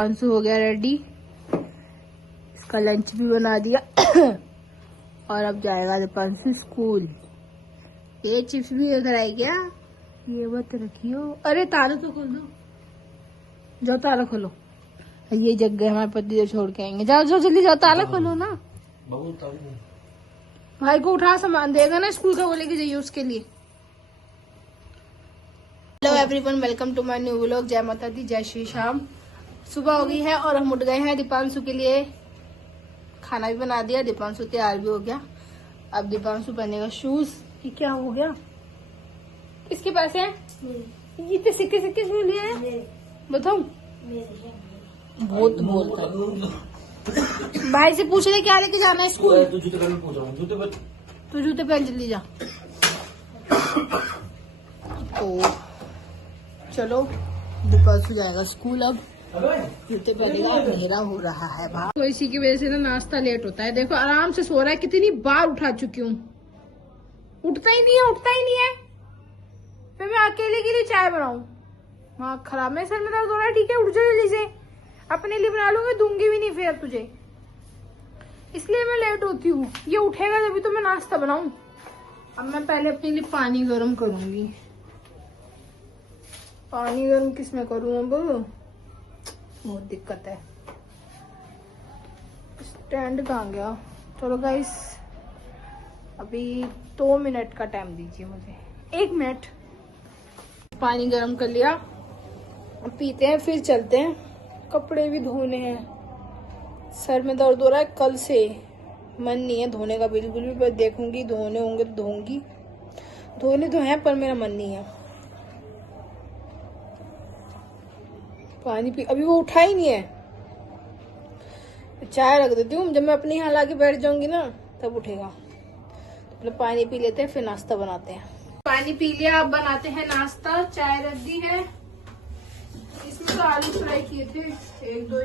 आंसू हो गया रेडी, इसका लंच भी बना दिया और अब जाएगा दीपांशु स्कूल। ये चिप्स भी उधर आई क्या? ये मत रखियो। अरे ताला तो खोल दो, जाओ ताला खोलो। ये जग गए हमारे पति जो छोड़ के आएंगे। जाओ जाओ जल्दी जाओ, ताला खोलो ना। भाई को उठा, सामान देगा ना स्कूल का, वो लेके जाइए उसके लिए। Hello everyone, welcome to my new vlog. जय माता दी, जय श्री श्याम। सुबह हो गई है और हम उठ गए हैं दीपांशु के लिए। खाना भी बना दिया, दीपांशु तैयार भी हो गया। अब दीपांशु पहनेगा शूज। ये क्या हो गया? किसके पास है? इतने सिक्के सिक्के क्यों लिए हैं? बताऊं? बहुत बोलता है। भाई से पूछ रहे क्या लेके जाना है स्कूल। तू जूते पहन जल्दी जा। तो चलो, दीपांशु जाएगा स्कूल। अब जूते पहनेगा, अंधेरा हो रहा है बाहर। तो इसी की वजह से ना नाश्ता लेट होता है। देखो आराम से सो रहा है, कितनी बार उठा चुकी हूँ, उठता ही नहीं है, उठता ही नहीं है। फिर मैं अकेले के लिए चाय बनाऊं? हाँ खराब, मेरे सर में दर्द हो रहा है। ठीक है, उठ जाओ जल्दी से, अपने लिए बना लूंगी, दूंगी भी नहीं फिर अब तुझे, इसलिए मैं लेट होती हूँ। ये उठेगा तभी तो मैं नाश्ता बनाऊं। अब मैं पहले अपने लिए पानी गर्म करूंगी। पानी गर्म किसमें करूं अब, बहुत दिक्कत है। स्टैंड कहाँ गया? चलो गाइस, अभी 2 मिनट का टाइम दीजिए मुझे, 1 मिनट। पानी गर्म कर लिया, अब पीते हैं फिर चलते हैं। कपड़े भी धोने हैं, सर में दर्द हो रहा है कल से, मन नहीं है धोने का बिल्कुल भी। पर देखूंगी, धोने होंगे तो धोऊंगी। धोने तो हैं पर मेरा मन नहीं है। पानी पी, अभी वो उठा ही नहीं है। चाय रख देती हूँ, जब मैं अपने यहाँ लाके बैठ जाऊंगी ना तब उठेगा। तो पानी पी लेते हैं फिर नाश्ता बनाते हैं। पानी पी लिया, अब बनाते हैं नाश्ता। चाय रख दी है, इसमें तो आलू फ्राई किए थे 1-2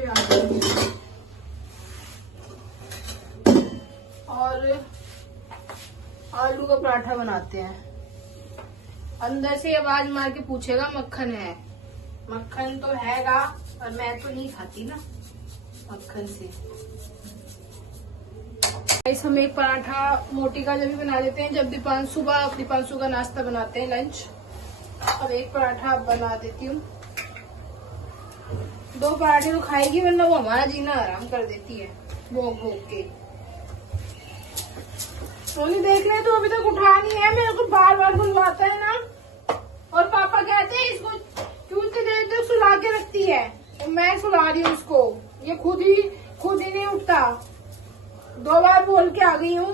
और आलू का पराठा बनाते हैं। अंदर से आवाज मार के पूछेगा मक्खन है? मक्खन तो हैगा, पर मैं तो नहीं खाती ना मक्खन से। इस हम एक पराठा मोटी का जब भी बना लेते हैं, जब दीपांशु का नाश्ता बनाते हैं, लंच। अब एक पराठा बना देती हूँ। 2 पराठे तो खाएगी, वरना वो हमारा जीना आराम कर देती है भोग भोग के। सोनी देख रहे तो अभी तक उठा नहीं है, मेरे को बार बार बुलवाता है ना। और पापा कहते हैं इसको क्यों इतनी देर तक सुला के रखती है, तो मैं सुला रही हूँ उसको। ये खुद ही नहीं उठता। 2 बार बोल के आ गई हूँ,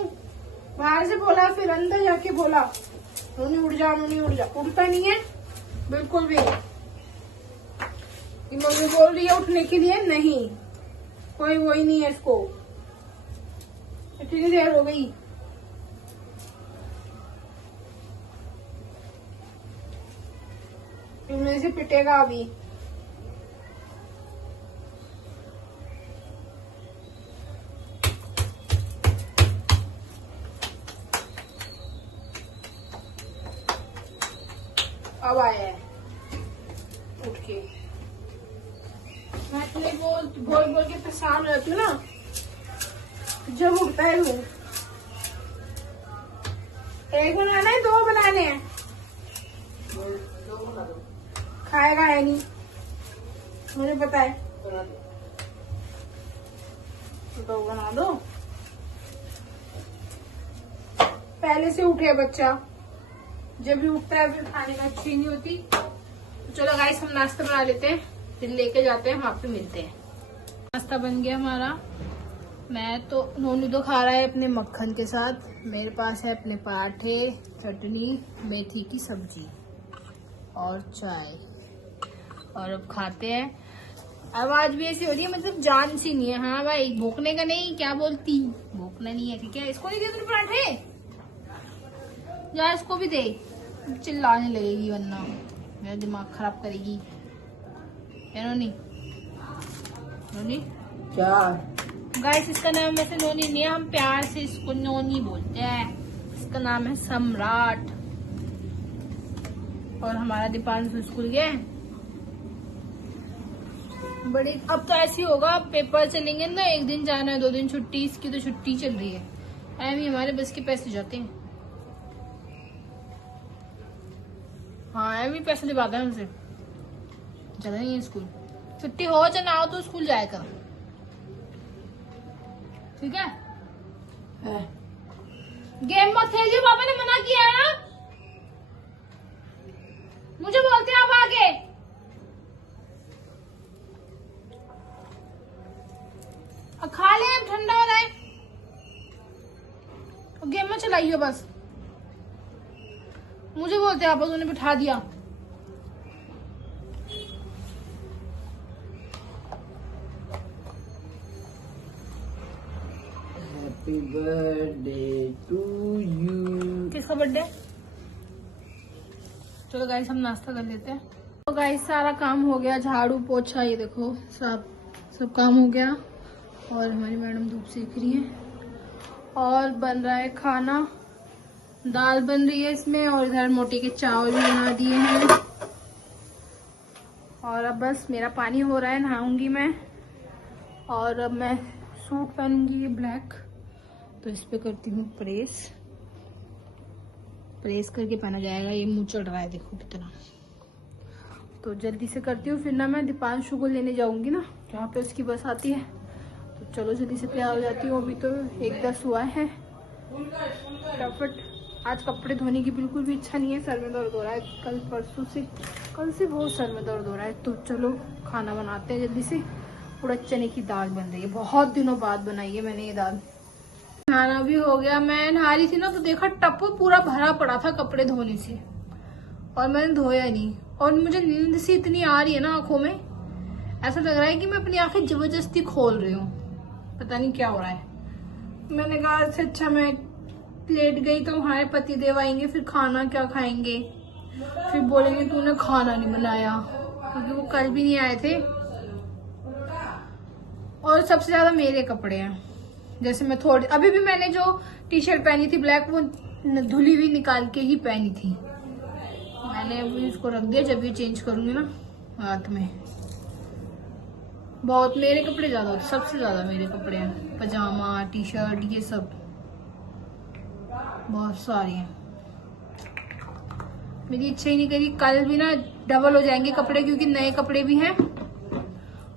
बाहर से बोला फिर अंदर जाके बोला मुन्नी उठ जा, मुन्नी उठ जा। उठता नहीं है बिल्कुल भी। मम्मी बोल रही है उठने के लिए, नहीं कोई वो ही नहीं है इसको। इतनी देर हो गई। इनमें से पिटेगा अभी। अब आया है उठ के। मैं तुम्हें बोल के परेशान हो जाती हूँ ना, जब उठता है वो। 1 बनाना है, 2 बनाने हैं? खाएगा है नहीं, मुझे पता है। तो बना दो। पहले से उठे बच्चा, जब भी उठता है फिर खाने में अच्छी नहीं होती। तो चलो गाइस, हम नाश्ता बना लेते हैं, फिर लेके जाते हैं, वहां पे मिलते हैं। नाश्ता बन गया हमारा। मैं तो नोनी तो खा रहा है अपने मक्खन के साथ, मेरे पास है अपने पराठे, चटनी, मेथी की सब्जी और चाय। और अब खाते हैं। आवाज भी ऐसी हो रही है, मतलब जान सी नहीं है। हाँ भाई, भूखने का नहीं, क्या बोलती, भूखना नहीं है। ठीक है, इसको नहीं दे तुम पराठे, जा इसको भी दे। चिल्लाने लगेगी वरना मेरा दिमाग खराब करेगी। नोनी नोनी क्या गाइस, इसका नाम वैसे नोनी नहीं है, हम प्यार से इसको नोनी बोलते हैं। इसका नाम है सम्राट। और हमारा दीपांशु स्कूल गया है। बड़ी अब तो ऐसी होगा, पेपर चलेंगे ना, एक दिन जाना है 2 दिन छुट्टी, इसकी तो छुट्टी चल रही है। ऐम ही हमारे बस के पैसे जाते हैं। हाँ ऐम ही पैसे दिवाता है हमसे, चला नहीं है स्कूल। छुट्टी हो चाहे ना हो तो स्कूल जाया कर, ठीक है? गेम मत खेलिए, पापा ने मना किया है ना, मुझे बोलते हैं आप आगे। अब खा ले, ठंडा हो रहा है, गेम में चलाइए बस। मुझे बोलते हैं आप, बस उन्हें बिठा दिया। Happy birthday to you. किसका बर्थडे? चलो गाइस हम नाश्ता कर लेते हैं। तो गाइस सारा काम हो गया, झाड़ू पोछा, ये देखो सब काम हो गया। और हमारी मैडम धूप सेक रही है और बन रहा है खाना। दाल बन रही है इसमें, और इधर मोटी के चावल भी बना दिए हैं। और अब बस मेरा पानी हो रहा है, नहाऊंगी मैं। और अब मैं सूट पहनूंगी ये ब्लैक, तो इस पे करती हूँ प्रेस करके पहना जाएगा। ये मुंह चढ़ रहा है देखो कितना, तो जल्दी से करती हूँ। फिर ना मैं दीपांशु को लेने जाऊंगी ना, जहाँ पे उसकी बस आती है। तो चलो जल्दी से तैयार हो जाती हूँ। अभी तो 1:10 हुआ है। फटाफट, आज कपड़े धोने की बिल्कुल भी इच्छा नहीं है, सर में दर्द हो रहा है कल से बहुत सर में दर्द हो रहा है। तो चलो खाना बनाते हैं जल्दी से। उड़द चने की दाल बन रही है, बहुत दिनों बाद बनाई है मैंने ये दाल। खाना भी हो गया। मैं नहा रही थी ना, तो देखा टप पूरा भरा पड़ा था कपड़े धोने से, और मैंने धोया नहीं। और मुझे नींद सी इतनी आ रही है ना आंखों में, ऐसा लग रहा है कि मैं अपनी आंखें जबरदस्ती खोल रही हूँ, पता नहीं क्या हो रहा है। मैंने कहा इससे अच्छा मैं लेट गई तो हमारे पति देव आएंगे, फिर खाना क्या खाएंगे, फिर बोलेंगे तूने खाना नहीं बनाया, क्योंकि वो कल भी नहीं आए थे। और सबसे ज्यादा मेरे कपड़े हैं। जैसे मैं अभी भी मैंने जो टी शर्ट पहनी थी ब्लैक, वो धुली हुई निकाल के ही पहनी थी। मैंने अभी उसको रख दिया, जब भी चेंज करूंगी ना रात में। बहुत मेरे कपड़े ज्यादा होते, सबसे ज्यादा मेरे कपड़े हैं। पजामा, टी शर्ट, ये सब बहुत सारे हैं। मेरी इच्छा ही नहीं करी, कल भी ना डबल हो जाएंगे कपड़े, क्योंकि नए कपड़े भी हैं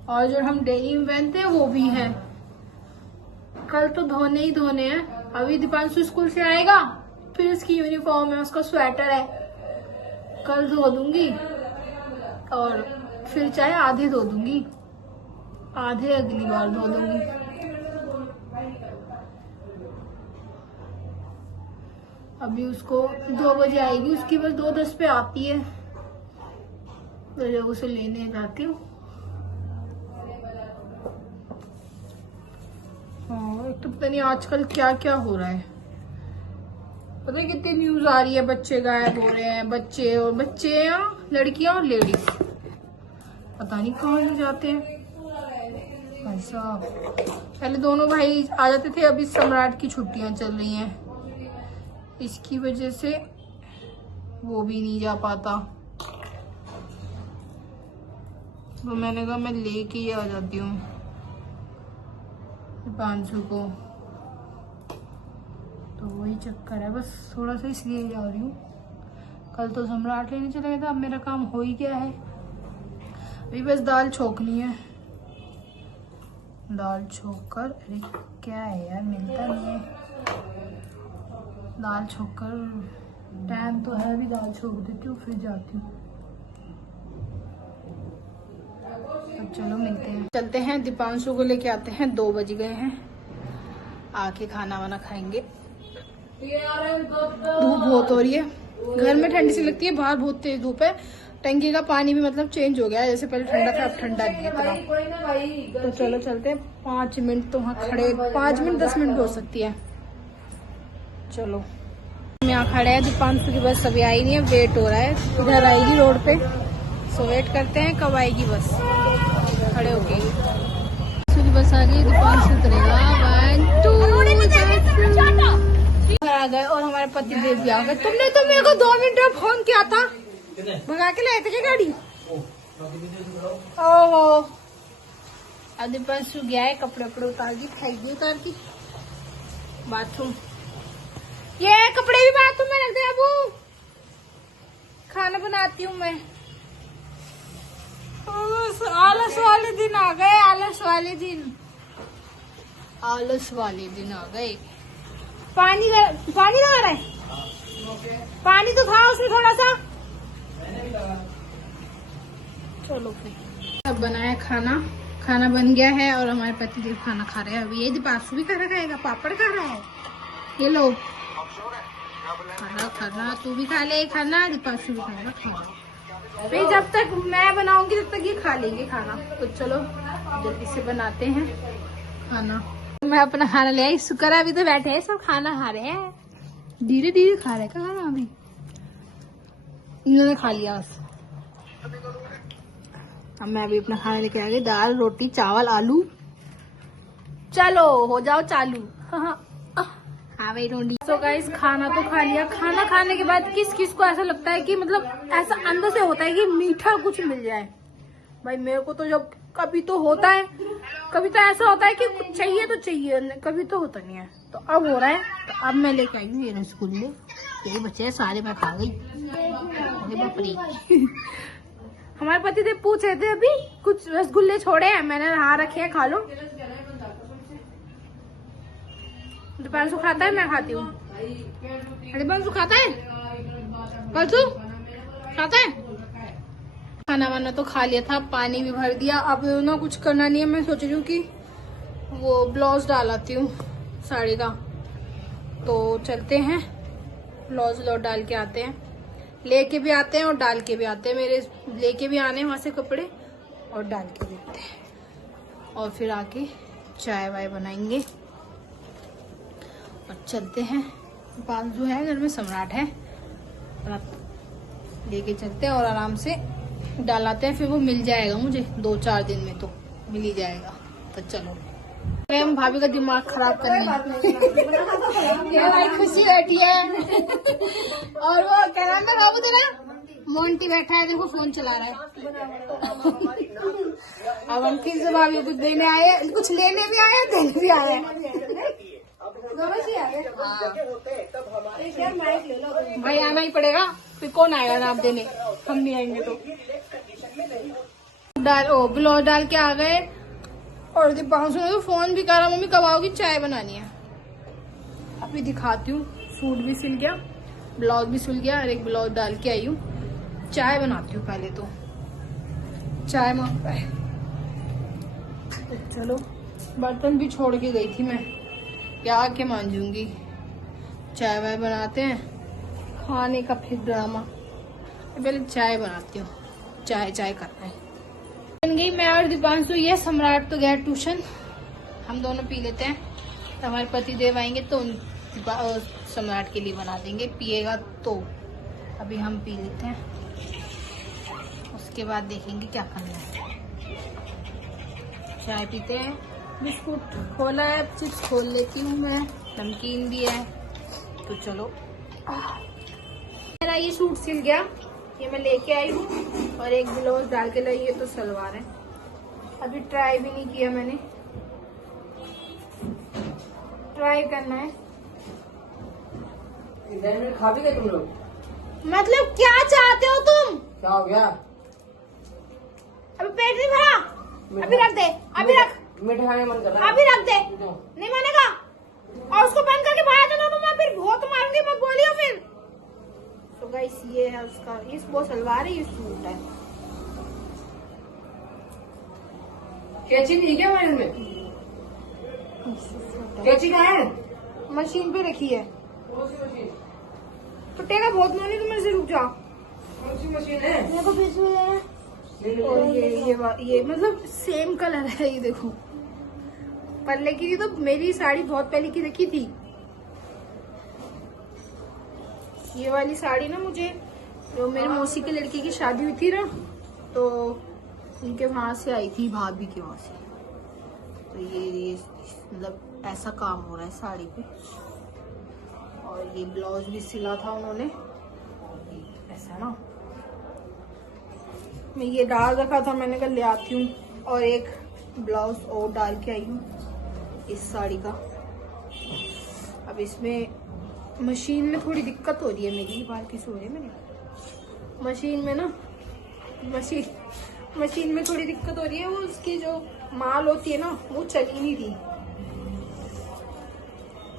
और जो हम डेली में पहनते हैं वो भी हैं। कल तो धोने ही धोने हैं। अभी दीपांशु स्कूल से आएगा, फिर उसकी यूनिफॉर्म है, उसका स्वेटर है, कल धो दूंगी। और फिर चाहे आधे धो दूंगी, आधे अगली बार धो दूंगी। अभी उसको 2 बजे आएगी, उसकी बस 2:10 पे आती है, तो जब उसे लेने जाती हूँ। हाँ, एक तो पता नहीं आजकल क्या क्या हो रहा है। पता है कितनी न्यूज आ रही है, बच्चे गायब हो रहे हैं, बच्चे या लड़कियां और लेडीज, पता नहीं कहाँ ले जाते हैं भाई साहब। पहले दोनों भाई आ जाते थे, अभी सम्राट की छुट्टियां चल रही हैं, इसकी वजह से वो भी नहीं जा पाता। तो मैंने कहा मैं लेके ही आ जाती हूँ दीपांशु को, तो वही चक्कर है बस, थोड़ा सा इसलिए जा रही हूँ। कल तो सम्राट लेने चला गया था, अब मेरा काम हो ही गया है। अभी बस दाल छोकनी है, दाल छोक कर, अरे क्या है यार, मिलता नहीं है दाल छोक कर। टाइम तो है, अभी दाल छोक देती हूँ फिर जाती हूँ। अब चलो मिलते हैं, चलते हैं दीपांशु को लेके आते हैं। 2 बज गए हैं, आके खाना वाना खाएंगे। धूप बहुत हो रही है, घर में ठंडी सी लगती है, बाहर बहुत तेज धूप है। टंकी का पानी भी मतलब चेंज हो गया है, जैसे पहले ठंडा था अब ठंडा नहीं है इतना। तो चलो चलते हैं। 5 मिनट तो वहाँ खड़े, 5 मिनट 10 मिनट हो सकती है। चलो हम यहाँ खड़े हैं, दीपांशु की बस अभी आई नहीं है, वेट हो रहा है, इधर आएगी रोड पे, सो वेट करते हैं कब आएगी बस। खड़े हो गए, बस आ गई, दीपांशु उतरेगा। 1 2 आ गए और हमारे पति देव भी आ गए। तुमने तो मेरे को 2 मिनट में फोन किया था, भगा के लाए थे क्या गाड़ी? ओहो अब दीपांशु गया है कपड़े वपड़े उतार दी, फेंक दी उतार की बाथरूम। ये कपड़े भी बाथरूम में रख दे अबू, खाना बनाती हूँ मैं। आलस वाले दिन आ गए, आलस वाले दिन, आलस वाले दिन आ गए। पानी लगा रहा है, पानी तो था उसमें थोड़ा सा। चलो फिर अब बनाया खाना, खाना बन गया है और हमारे पति देव खाना खा रहे हैं। अभी ये दीपांशु भी खाना खाएगा, पापड़ खा रहा है। ये लो खाना, तू भी खा ले खाना, दीपांशु भी खाएगा खाना। फिर जब तक मैं बनाऊंगी तब तक ये खा लेंगे खाना। तो चलो जल्दी से बनाते हैं खाना। मैं अपना खाना ले आई, शुक्र है अभी तो बैठे हैं सब खाना खा रहे हैं, धीरे धीरे खा रहे हैं खाना। अभी इन्होंने खा लिया बस। अब मैं अभी अपना खाना लेके आ गई, दाल रोटी चावल आलू। चलो हो जाओ चालू। हाँ भाई रोटी। तो गाइस खाना तो खा लिया। खाना खाने के बाद किस किस को ऐसा लगता है कि मतलब ऐसा अंदर से होता है कि मीठा कुछ मिल जाए। भाई मेरे को तो जब कभी तो होता है, कभी तो ऐसा होता है कि कुछ चाहिए तो चाहिए, कभी तो होता नहीं है। तो अब हो रहा है, तो अब मैं लेके आई हूँ ये रसगुल्ले। यही बच्चे हैं सारे, मैं खा गई। हमारे पति देव पूछ रहे थे अभी कुछ रसगुल्ले छोड़े हैं, मैंने हाँ रखे हैं, खा लो। दीपांशु खाता है, मैं खाती हूँ। दीपांशु खाता है, परसू खाता है। खाना वाना तो खा लिया था, पानी भी भर दिया। अब ना कुछ करना नहीं है, मैं सोच रही हूँ कि वो ब्लाउज डालाती हूँ साड़ी का। तो चलते हैं ब्लाउज डाल के आते हैं, लेके भी आते हैं और डाल के भी आते हैं। मेरे लेके भी आने वहां से कपड़े और डाल के भी आते हैं, और फिर आके चाय वाय बनाएंगे और चलते हैं। बाजू है घर में, सम्राट है, लेके चलते हैं और आराम से डालाते हैं। फिर वो मिल जाएगा मुझे 2-4 दिन में, तो मिल ही जाएगा। तो चलो हम भाभी का दिमाग खराब करने ये भाई खुशी बैठी है और वो क्या नाम है बाबू तेरा, मोंटी बैठा है, देखो फोन चला रहा है। अब हम फिर से भाभी कुछ देने आए, कुछ लेने भी आए, देने भी आए। भाई आना ही पड़ेगा, फिर कौन आएगा नाप देने, हम नहीं आएंगे तो। ब्लाउज डाल के आ गए और दीपांशु ने तो फोन भी करा, मम्मी कब आओगी, चाय बनानी है। अभी दिखाती हूँ। सूट भी सिल गया, ब्लाउज भी सिल गया और एक ब्लाउज डाल के आई हूँ। चाय बनाती हूँ, पहले तो चाय मांगता है। तो चलो बर्तन भी छोड़ के गई थी मैं, क्या के मांजूंगी। चाय वाय बनाते हैं, खाने का फिर ड्रामा। पहले चाय बनाती हूँ, चाय करना है। बन गई मैं और दीपांशु। ये सम्राट तो गया ट्यूशन, हम दोनों पी लेते हैं। तो हमारे पति देव आएंगे तो सम्राट के लिए बना देंगे, पिएगा तो। अभी हम पी लेते हैं, उसके बाद देखेंगे क्या करना है। चाय पीते हैं। बिस्कुट खोला है, चिप्स खोल लेती हूँ मैं, नमकीन भी है। तो चलो मेरा ये सूट सिल गया, ये मैं लेके आई हूँ और एक ब्लाउज डाल के लाई, ये तो सलवार है। अभी ट्राई भी नहीं किया मैंने, ट्राई करना है। इधर में खा भी गए तुम लोग? मतलब क्या चाहते हो तुम? क्या हो गया? अभी पेट नहीं भरा, अभी रख दे, अभी रख। मीठे खाने मन कर रहा है, अभी रख दे। नहीं मानेगा, और उसको बंद करके बाहर चलो, तो मैं फिर बहुत मारूंगी, मत बोलियो फिर। तो गाइस ये है उसका, इस वो सलवार है, ये सूट है। कैची नहीं क्या हमारे में? कैची कहाँ है? मशीन पे रखी है। टूटेगा बहुत, नोनी तुम मेरे से रुक जाओ। कौन सी मशीन है? मेरे को बीच में है। और ये मतलब सेम कलर है, ये देखो। पल्ले की तो मेरी साड़ी बहुत पहले की रखी थी। ये वाली साड़ी ना मुझे, जो मेरे मौसी के लड़की की शादी हुई थी ना, तो उनके वहां से आई थी, भाभी के वहां से। तो ये मतलब ऐसा काम हो रहा है साड़ी पे। और ये ब्लाउज भी सिला था उन्होंने, ऐसा ना। मैं ये डाल रखा था, मैंने कहा ले आती हूँ। और एक ब्लाउज और डाल के आई हूँ इस साड़ी का। अब इसमें मशीन में थोड़ी दिक्कत हो रही है मेरी, बाल किस हो रहे हैं मेरे मशीन में ना, मशीन में थोड़ी दिक्कत हो रही है। वो उसकी जो माल होती है ना वो चल ही नहीं रही,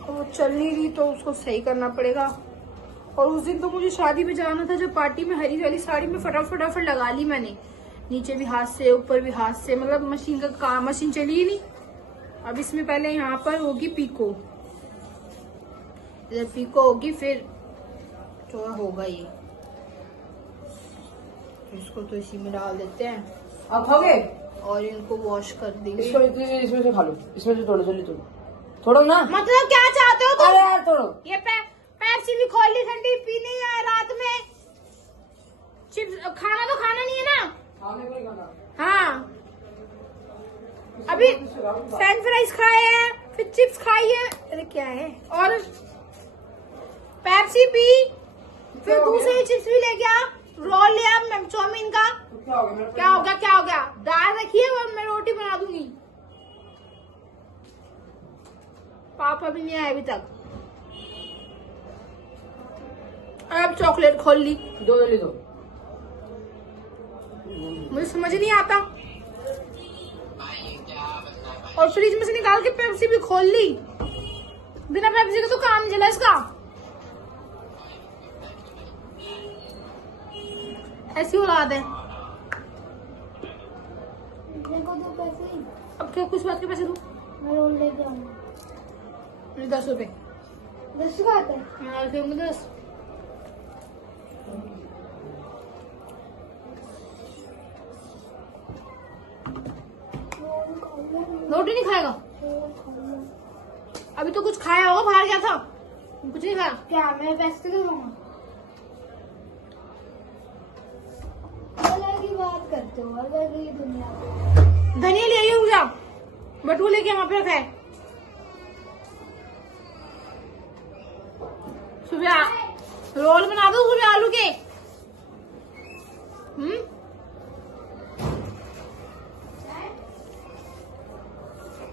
वो चल नहीं रही तो उसको सही करना पड़ेगा। और उस दिन तो मुझे शादी में जाना था, जब पार्टी में हरी वाली साड़ी में फटाफट लगा ली मैंने, नीचे भी हाथ से ऊपर भी हाथ से, मतलब मशीन का काम, मशीन चली ही नहीं। अब इसमें पहले यहाँ पर होगी पीको, इधर पीको होगी, फिर जो होगा ये, इसको तो इसी में डाल देते हैं आप खाओगे? और इनको वॉश कर देंगे। इसमें से खा लो, इसमें से तोड़ो, जल्दी तोड़ो ना। मतलब क्या चाहते हो तुम? अरे यार तोड़ो। ये पेप्सी भी खोल ली, ठंडी पीनी है रात में। चिप्स खाना तो खाना नहीं है ना? खाने को ही खाना। हाँ, अभी फ्रेंच फ्राइज खाए हैं, फिर चिप्स खाई है, अरे क्या है, और पेप्सी पी, फिर दूसरे चिप्स भी ले गया, रोल लिया चाउमीन का। तो क्या हो गया? दाल रखी है और मैं रोटी बना दूंगी। पापा भी नहीं आए अभी तक। अब चॉकलेट खोल ली, जल्दी दो। मुझे समझ नहीं आता। और फ्रिज में से निकाल के पेप्सी भी खोल ली, बिना पेप्सी का तो काम नहीं चला इसका। ऐसी औलाद है। देखो तो पैसे ही। अब क्या कुछ बात के पैसे दूं? मैं रोल लेके आऊंगा। 10 रुपए 10 का आता है। हाँ, दूंगी 10। रोल खाऊंगा। रोटी नहीं खाएगा? रोल खाऊंगा। अभी तो कुछ खाया होगा, बाहर गया था, कुछ नहीं खाया। क्या मैं पैसे क्यों दूंगा? अलग ही बात करते हो, अलग ही दुनिया। धनिया ले आई हूँ, जा बटुआ लेके वहां पे रखा है। सुबह रोल बना दो सुबह आलू के।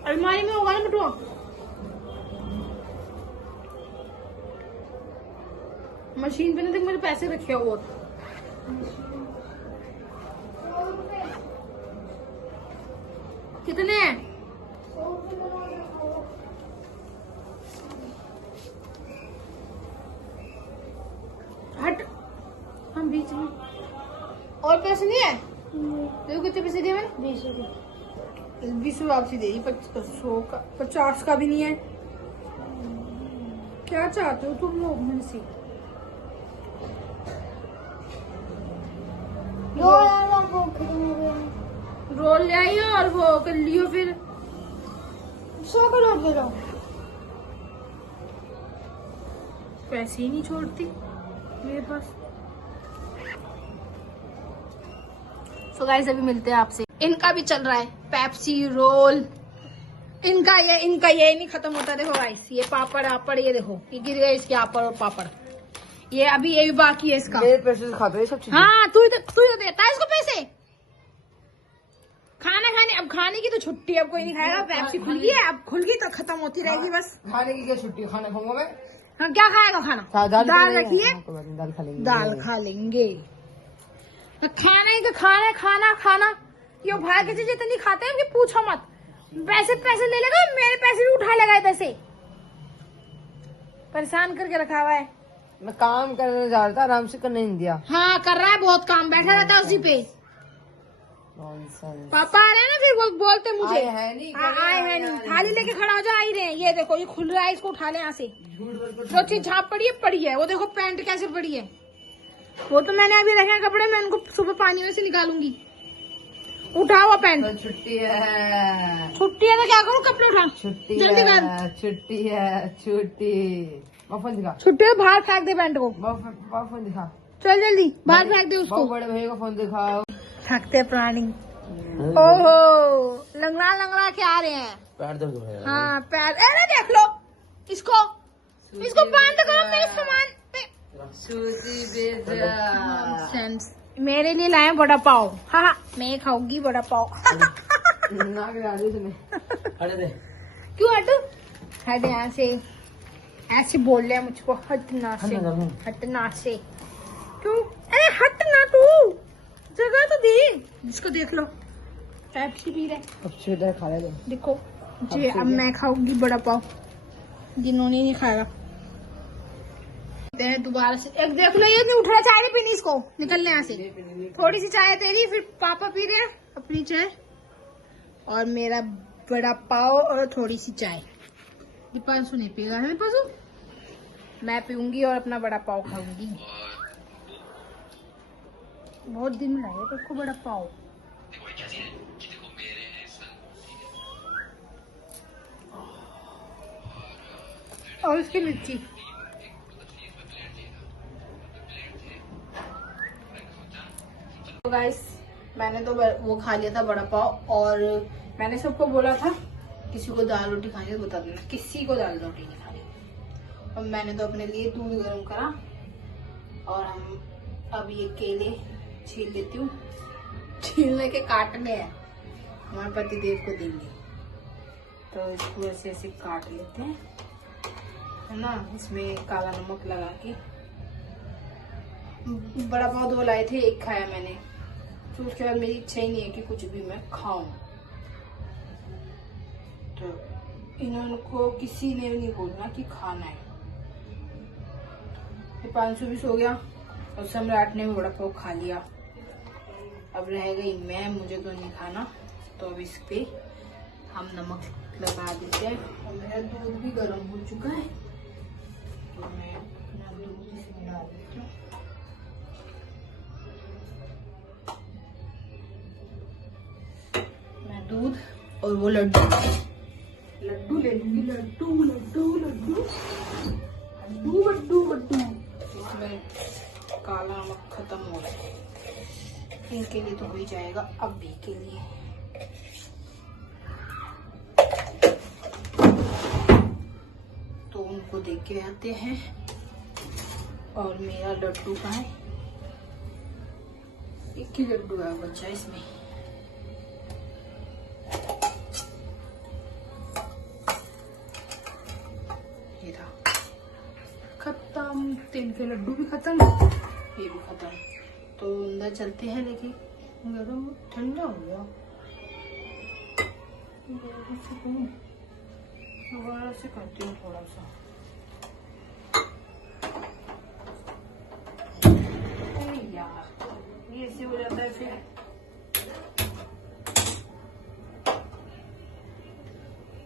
अलमारी में होगा ना बटुआ। मशीन पे नहीं, देख मेरे पैसे रखे हो बहुत। कितने हैं? 100 रुपए लगा के खाओ। हट, हम बीच में। और पैसे नहीं है? देखो कितने पैसे दिए मैंने? 20 रुपए। 20 वापसी दे दी, 100 का, 50 का भी नहीं है। क्या चाहते हो तुम लोग मेरे से? रोल वाला वो खत्म हो गया। रोल ले आई हो और वो कर लियो, फिर 100 का नोट दे दो। पैसे ही नहीं छोड़ती मेरे पास। सो गाइस अभी मिलते हैं आपसे। इनका भी चल रहा है पेप्सी रोल, इनका ये नहीं खत्म होता। देखो गाइस, ये पापड़ ये देखो, ये गिर गए इसके पापड़ और पापड़। ये अभी ये भी बाकी है इसका। मेरे पैसे से खाते हैं सब चीजें। हाँ, तू ही तो देता है इसको पैसे। खाना खाने, अब खाने की तो छुट्टी, अब कोई नहीं खाएगा। पेप्सी खुल गई है, अब खुल गई तो खत्म होती रहेगी बस। खाने की क्या छुट्टी, खाना खाऊंगा मैं। हाँ, क्या खाएगा खाना? दाल रखी है, दाल खा लेंगे। दाल खा लेंगे। तो खाना ही तो खाना। ये भाई के चीज इतनी खाते हैं कि पूछो मत। पैसे ले लेगा, मेरे पैसे भी उठा लेगा इधर से। परेशान करके रखा हुआ है। मैं काम करने जा रहा था, आराम से करने नहीं दिया। हाँ, कर रहा है बहुत काम, बैठा रहता है उसी पे। Nonsense। पापा आ रहे हैं ना, फिर वो बोलते मुझे आए हैं नहीं, आए हैं नहीं, थाली लेके खड़ा हो जा, आ ही रहे हैं। ये देखो, ये खुल रहा है, इसको उठा ले यहाँ से। जो चीज झाप पड़ी है। वो देखो पैंट कैसे पड़ी है। वो तो मैंने अभी रखे हैं कपड़े, मैं उनको सुबह पानी में से निकालूंगी। उठा हुआ पैंट। कल छुट्टी है। छुट्टी है तो क्या करूँ, कपड़े उठा। छुट्टी जल्दी कर। है, छुट्टी है, छुट्टी। फोन दिखा, छुट्टी है, बाहर फेंक दे पैंट को। फोन दिखा, चल जल्दी बाहर फेंक दे उसको। बड़े भैया का फोन दिखाओ। थकते प्राणी। ओहो, लंगड़ा के आ रहे हैं। पैर दर्द हो रहा है। हाँ, पैर, अरे देख लो इसको बांध करो मेरे सामान पे। सूजी बेजा। Nonsense। मेरे लिए लाए बड़ा पाव। हाँ, मैं खाऊंगी बड़ा पाव। नाक में आ रही तुम्हें। हट दे। क्यों हट? हट यहाँ से। ऐसे बोल रहे हैं मुझको, हटना से, हटना जाऊँ। हटना से। क्यों? अरे हटना तू, जगह तो दे। जिसको देख लो पेप्सी पी रहे। अब सीधा खा ले। देखो जी, अब मैं खाऊंगी बड़ा पाव, जिन्होंने नहीं खाया। दोबारा से एक देख लो, ये नहीं उठ रहा, चाय नहीं पीनी इसको, निकलने यहाँ से। थोड़ी सी चाय तेरी, फिर पापा पी रहे हैं अपनी चाय, और मेरा बड़ा पाव और थोड़ी सी चाय। दीपांशु नहीं पिएगा है दीपांशु, मैं पीऊंगी और अपना बड़ा पाव खाऊंगी। बहुत दिन में लाया उसको बड़ा पाव। और उसकी मिर्ची। तो गाइस, मैंने तो वो खा लिया था बड़ा पाव, और मैंने सबको बोला था किसी को दाल रोटी खानी है बता देना, किसी को दाल रोटी नहीं खानी। और मैंने तो अपने लिए दूध गर्म करा, और हम अब ये केले छील लेती हूँ। छीलने के काटने हैं, हमारे पतिदेव को देंगे, तो इसको ऐसे ऐसे काट लेते हैं, है ना। इसमें काला नमक लगा के। बड़ा पाव 2 लाए थे, 1 खाया मैंने, तो उसके बाद मेरी इच्छा ही नहीं है कि कुछ भी मैं खाऊं। तो इनको किसी ने भी नहीं बोलना कि खाना है। 500 भी सो गया और सम्राट ने भी बड़ा पाव खा लिया। अब रह गई मैं, मुझे तो नहीं खाना, तो अब इस पे हम नमक लगा देते हैं। और मेरा दूध भी गर्म हो चुका है, तो मैं अपना दूध इसमें डाल देती हूँ। मैं दूध और वो लड्डू ले लूंगी, लड्डू लड्डू लड्डू लड्डू लड्डू लड्डू। इसमें काला नमक खत्म हो रहा है, इनके लिए तो हो ही जाएगा अभी के लिए। तो उनको देख के आते हैं। और मेरा लड्डू का है, 1 ही लड्डू है बच्चा इसमें। ये था खत्म, 3 के लड्डू भी खत्म, ये भी खत्म। तो अंदर चलते हैं, लेकिन गरम ठंडा हो गया। दोबारा से करती हूँ थोड़ा सा। यार ये ऐसे हो जाता है फिर।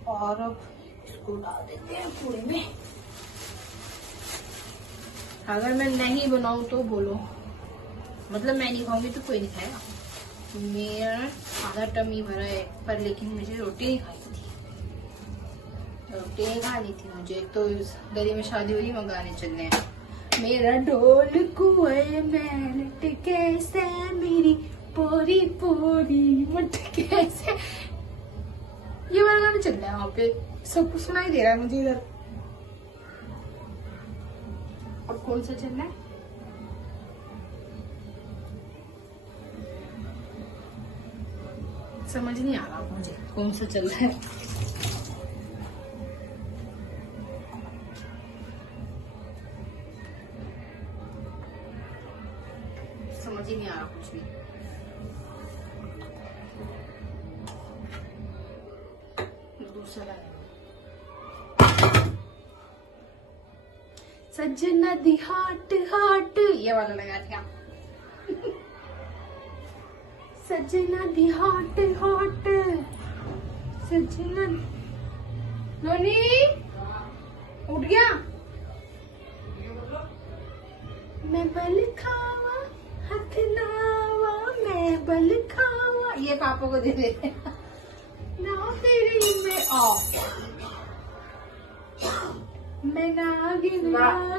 और अब इसको डाल देते हैं पूरे में। अगर मैं नहीं बनाऊं तो बोलो, मतलब मैं नहीं खाऊंगी तो कोई नहीं खाएगा। मेरा आधा टमी भरा है, पर लेकिन मुझे रोटी नहीं खाई थी, रोटी नहीं खानी थी मुझे। तो गली में शादी हुई, वहाँ गाने चलने हैं। मेरा ढोल कुएं में लटके से, मेरी पोरी पोरी मटके से, ये वाला गाना चल रहा है वहाँ पे, सब कुछ सुनाई दे रहा है मुझे इधर। अब कौन सा चल रहा है? समझ नहीं आ रहा मुझे कौन सा चल रहा है। समझ ही नहीं आ रहा कुछ भी। दूसरा सजना दी हाट हाट, ये वाला लगा दिया। सजना दी हाट हाट, सजना। लोनी उठ गया? मैं बल खावा हाथ नावा, मैं बल खावा, ये पापा को दे देते ना तेरी में। आओ मैं नागिन नागिन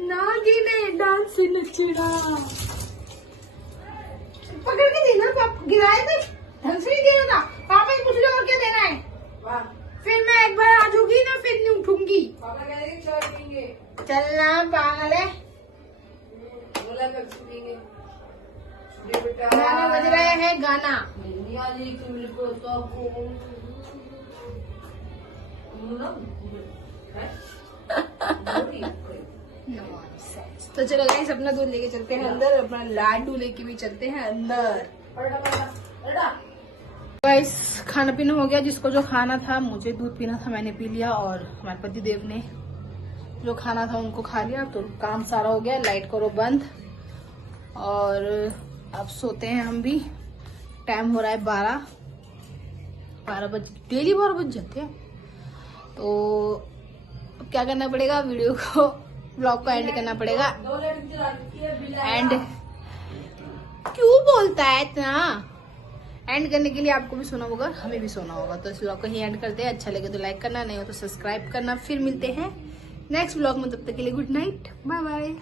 नागिन डांस नचड़ा। पकड़ के देना, पापा गिराए थे ढंग से नहीं देना था। पापा ही पूछ लो और क्या देना है। फिर मैं एक बार आ जाऊंगी ना, फिर नहीं उठूंगी। पापा कहेंगे चाय पीएंगे। चलना पागल है, बोला गाना बज रहा है गाना। तो चलो गाइस अपना दूध लेके चलते हैं अंदर, अपना लाडू लेके भी चलते हैं अंदर। गाइस खाना पीना हो गया, जिसको जो खाना था, मुझे दूध पीना था मैंने पी लिया, और हमारे पति देव ने जो खाना था उनको खा लिया। तो काम सारा हो गया, लाइट करो बंद, और अब सोते हैं हम भी। टाइम हो रहा है 12 बज, डेली 12 बज जाते हैं। तो अब क्या करना पड़ेगा, वीडियो को ब्लॉग को एंड करना पड़ेगा। एंड क्यों बोलता है इतना? एंड करने के लिए आपको भी सोना होगा, हमें भी सोना होगा। तो इस ब्लॉग को ही एंड करते हैं। अच्छा लगे तो लाइक करना, नहीं हो तो सब्सक्राइब करना। फिर मिलते हैं नेक्स्ट ब्लॉग में, तब तक के लिए गुड नाइट, बाय बाय।